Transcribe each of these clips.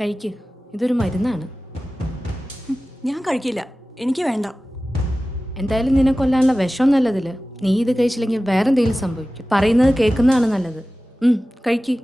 കഴിക്ക്, ഇതൊരു മരുന്നാണ്. ഞാൻ കഴിക്കില്ല, എനിക്ക് വേണ്ട. എന്തായാലും നിന്നെ കൊല്ലാനുള്ള വിഷം നല്ലതില്ല. നീ ഇത് കഴിച്ചില്ലെങ്കിൽ വേറെ എന്തെങ്കിലും സംഭവിക്കും. പറയുന്നത് കേൾക്കുന്നതാണ് നല്ലത്. കഴിക്ക്.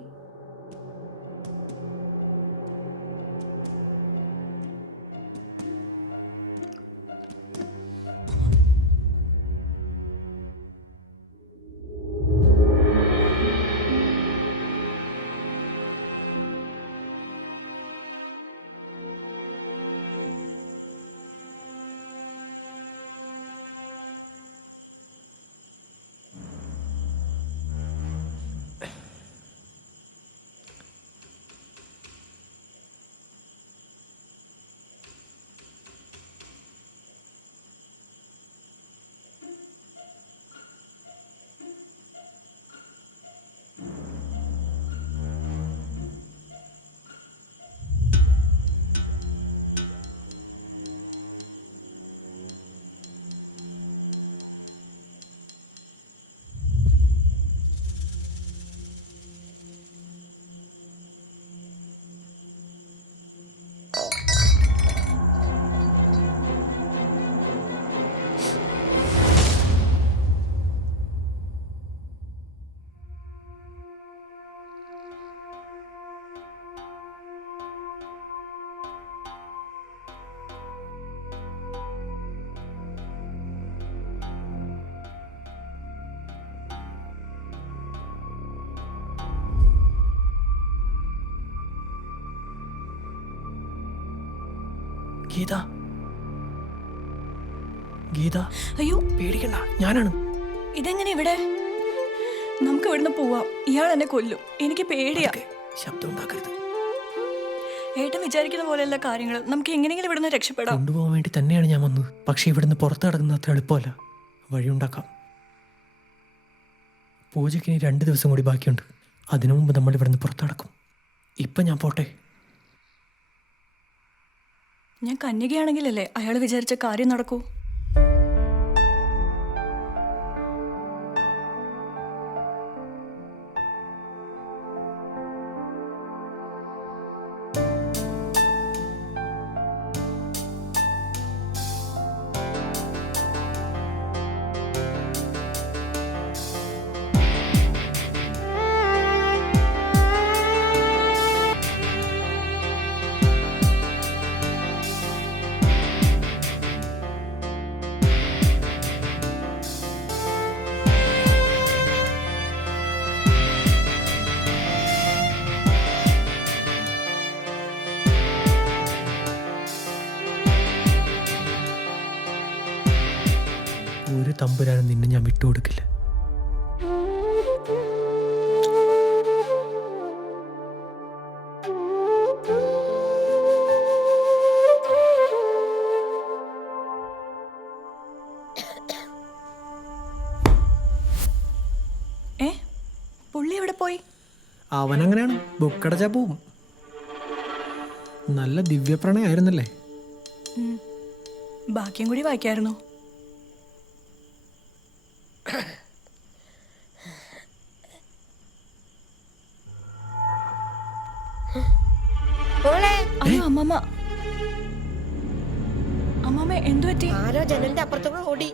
ഗീത, ഗീത, അയ്യോ പേടിക്കണ്ട, ഞാനാണ്. ഇതെങ്ങനെ ഇവിടെ? നമുക്ക് ഇവിടുന്ന് പോവാം. ഇയാൾ എന്നെ കൊല്ലും, എനിക്ക് പേടിയാ. ശബ്ദം ഉണ്ടാക്കരുത്. ഏട്ടൻ വിചാരിക്കുന്ന പോലെയല്ല കാര്യങ്ങൾ. നമുക്ക് എങ്ങനെയെങ്കിലും ഇവിടുന്ന് രക്ഷപ്പെടാം. കൊണ്ടുപോകാൻ വേണ്ടി തന്നെയാണ് ഞാൻ വന്നത്. പക്ഷെ ഇവിടുന്ന് പുറത്ത് കിടക്കുന്നത് അത്ര എളുപ്പമല്ല. വഴിയുണ്ടാക്കാം. പൂജയ്ക്ക് ഇനി 2 ദിവസം കൂടി ബാക്കിയുണ്ട്. അതിനു മുമ്പ് നമ്മൾ ഇവിടുന്ന് പുറത്ത് കിടക്കും. ഇപ്പം ഞാൻ പോട്ടെ. ഞാൻ കന്യകയാണെങ്കിലല്ലേ അയാൾ വിചാരിച്ച കാര്യം നടക്കൂ. ഒരു തമ്പുരാനും നിന്നെ ഞാൻ വിട്ടുകൊടുക്കില്ല. പുള്ളി എവിടെ പോയി? അവനങ്ങനെയാണ്, ബുക്കടച്ചാ പോവും. നല്ല ദിവ്യപ്രണയായിരുന്നല്ലേ? ബാക്കിയും കൂടി വായിക്കായിരുന്നു. അയ്യോ അമ്മമ്മ, അമ്മമ്മ എന്തു പറ്റി? ആരോ ജനലിന്റെ അപ്പുറത്തോടെ ഓടി.